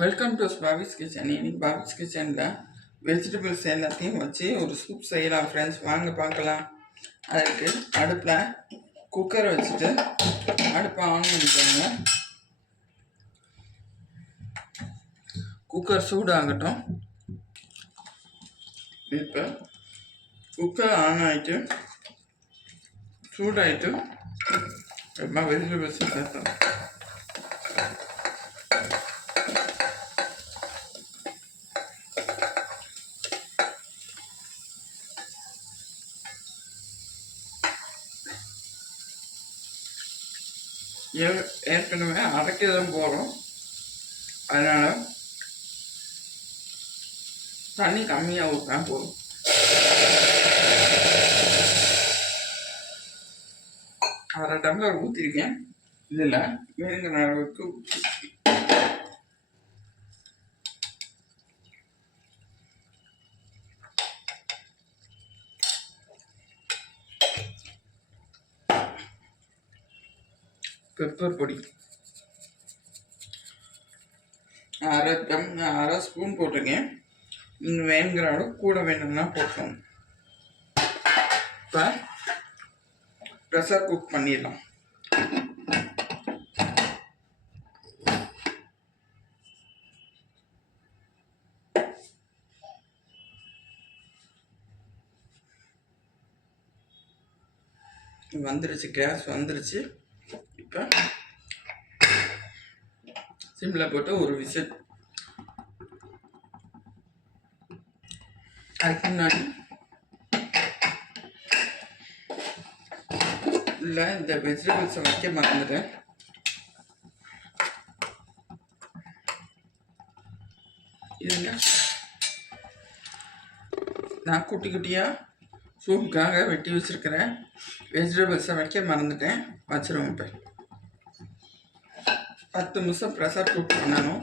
Welcome to பாபிஸ் kitchen இன்னைக்கு பாபிஸ் கிச்சனில் vegetables எல்லாத்தையும் வச்சு ஒரு சூப் செய்யலாம் ஃப்ரெண்ட்ஸ் வாங்க பார்க்கலாம். அதுக்கு அடுப்பில் குக்கரை வச்சுட்டு அடுப்பை ஆன் பண்ணிக்கோங்க. குக்கர் சூடாகட்டும். இப்போ குக்கர் ஆன் ஆகிட்டு சூடாயிட்டு வெஜிடபிள்ஸ் சேர்த்தோம் ஏற்கனவே அரைக்க தான் போகிறோம் அதனால் தண்ணி கம்மியாக ஊற்றினா போதும். அரை டம்ளர் ஊற்றிருக்கேன் இதில் வேணுங்கிற அளவுக்கு பெப்பர் பொடி. அரை டம் அரை ஸ்பூன் போட்டிருக்கேன். நீங்கள் வேணுங்கிற அளவு கூட வேணும்னா போட்டோம் இப்போ ப்ரெஷர் குக் பண்ணிடலாம். வந்துருச்சு கேஸ் வந்துருச்சு. இப்போ சிம்மில் போட்டு ஒரு விசில். அதுக்கு முன்னாடி உள்ள இந்த வெஜிடபிள்ஸை வைக்க மறந்துட்டேன். இதுங்க நான் குட்டி குட்டியாக சூப்புக்காக வெட்டி வச்சுருக்கிறேன் வெஜிடபிள்ஸை வைக்க மறந்துட்டேன். வச்சிருவோம் இப்போ. பத்து நிமிஷம் ப்ரெஷர் குக் பண்ணணும்.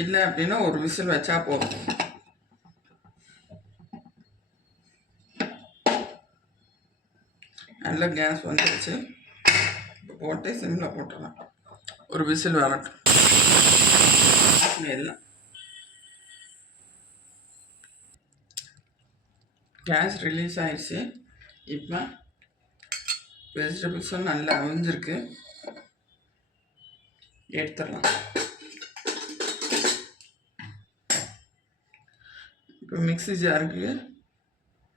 இல்லை அப்படின்னா ஒரு விசில் வச்சா போதும். நல்ல கேஸ் வந்துடுச்சு இப்போ போட்டு சிம்மில் போட்டுடலாம் ஒரு விசில் வரட்டும். எல்லாம் கேஸ் ரிலீஸ் ஆயிடுச்சு. இப்போ வெஜிடபிள்ஸும் நல்லா அவிஞ்சிருக்கு. எடுத்துடலாம். இப்போ மிக்ஸி ஜாருக்கு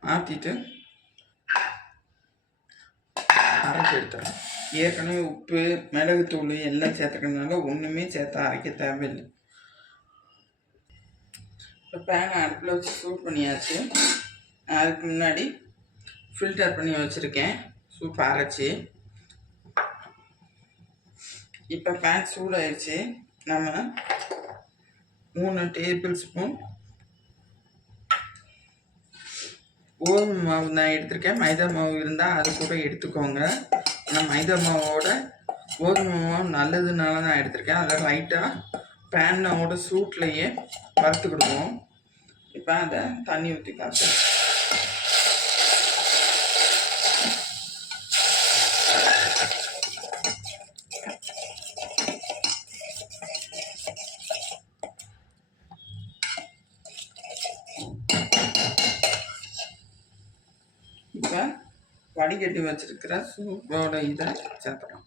மாற்றிட்டு அரைச்சி எடுத்துடலாம். ஏற்கனவே உப்பு மிளகுத்தூள் எல்லாம் சேர்த்துக்கிறதுனால ஒன்றுமே சேர்த்து அரைக்க தேவையில்லை. இப்போ பேனை அடுப்பில் வச்சு சூட் பண்ணியாச்சு. அதுக்கு முன்னாடி ஃபில்டர் பண்ணி வச்சுருக்கேன். சூப் அரைச்சி. இப்போ பேன் சூடாயிடுச்சு நம்ம மூணு டேபிள் ஸ்பூன் கோதுமை மாவு நான் எடுத்திருக்கேன். மைதா மாவு இருந்தால் அது கூட எடுத்துக்கோங்க. ஆனால் மைதா மாவோட கோதுமை மாவு நல்லதுனால தான் எடுத்திருக்கேன். அதை லைட்டாக பேனோட சூட்லேயே வறுத்துக்கிடுவோம். இப்போ அதை தண்ணி ஊற்றி காட்டுறேன் வடிகட்டி வச்சிருக்கிற சூப்போட இதை சேர்த்துறோம்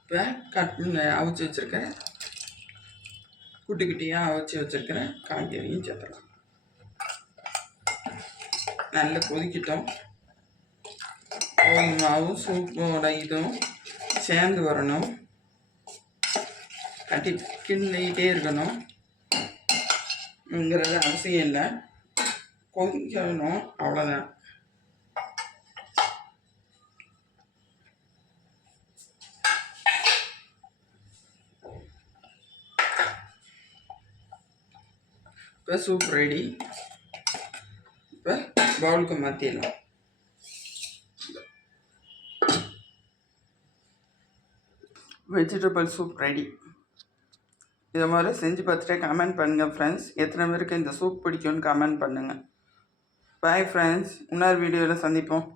இப்போ கட் அவிச்சு வச்சிருக்கிறேன் குட்டி குட்டியாக அவிச்சு வச்சிருக்கிறேன் காய்கறியும் சேர்த்துறோம் நல்லா கொதிக்கிட்டோம். கோதுமை மாவும் சூப்போட இதுவும் சேர்ந்து வரணும். கட்டி கிண்டிகிட்டே இருக்கணும். ங்கிறது அவசியம் இல்லை. கொதிக்கணும் அவ்வளோதான் இப்போ சூப் ரெடி இப்போ பவுலுக்கு மாற்றிடலாம் வெஜிடபிள் சூப் ரெடி இதை மாதிரி செஞ்சு பார்த்துட்டு கமெண்ட் பண்ணுங்கள் ஃப்ரெண்ட்ஸ் எத்தனை பேருக்கு இந்த சூப் பிடிக்கும்னு கமெண்ட் பண்ணுங்கள் பாய் ஃப்ரெண்ட்ஸ் இன்னொரு வீடியோவில் சந்திப்போம்.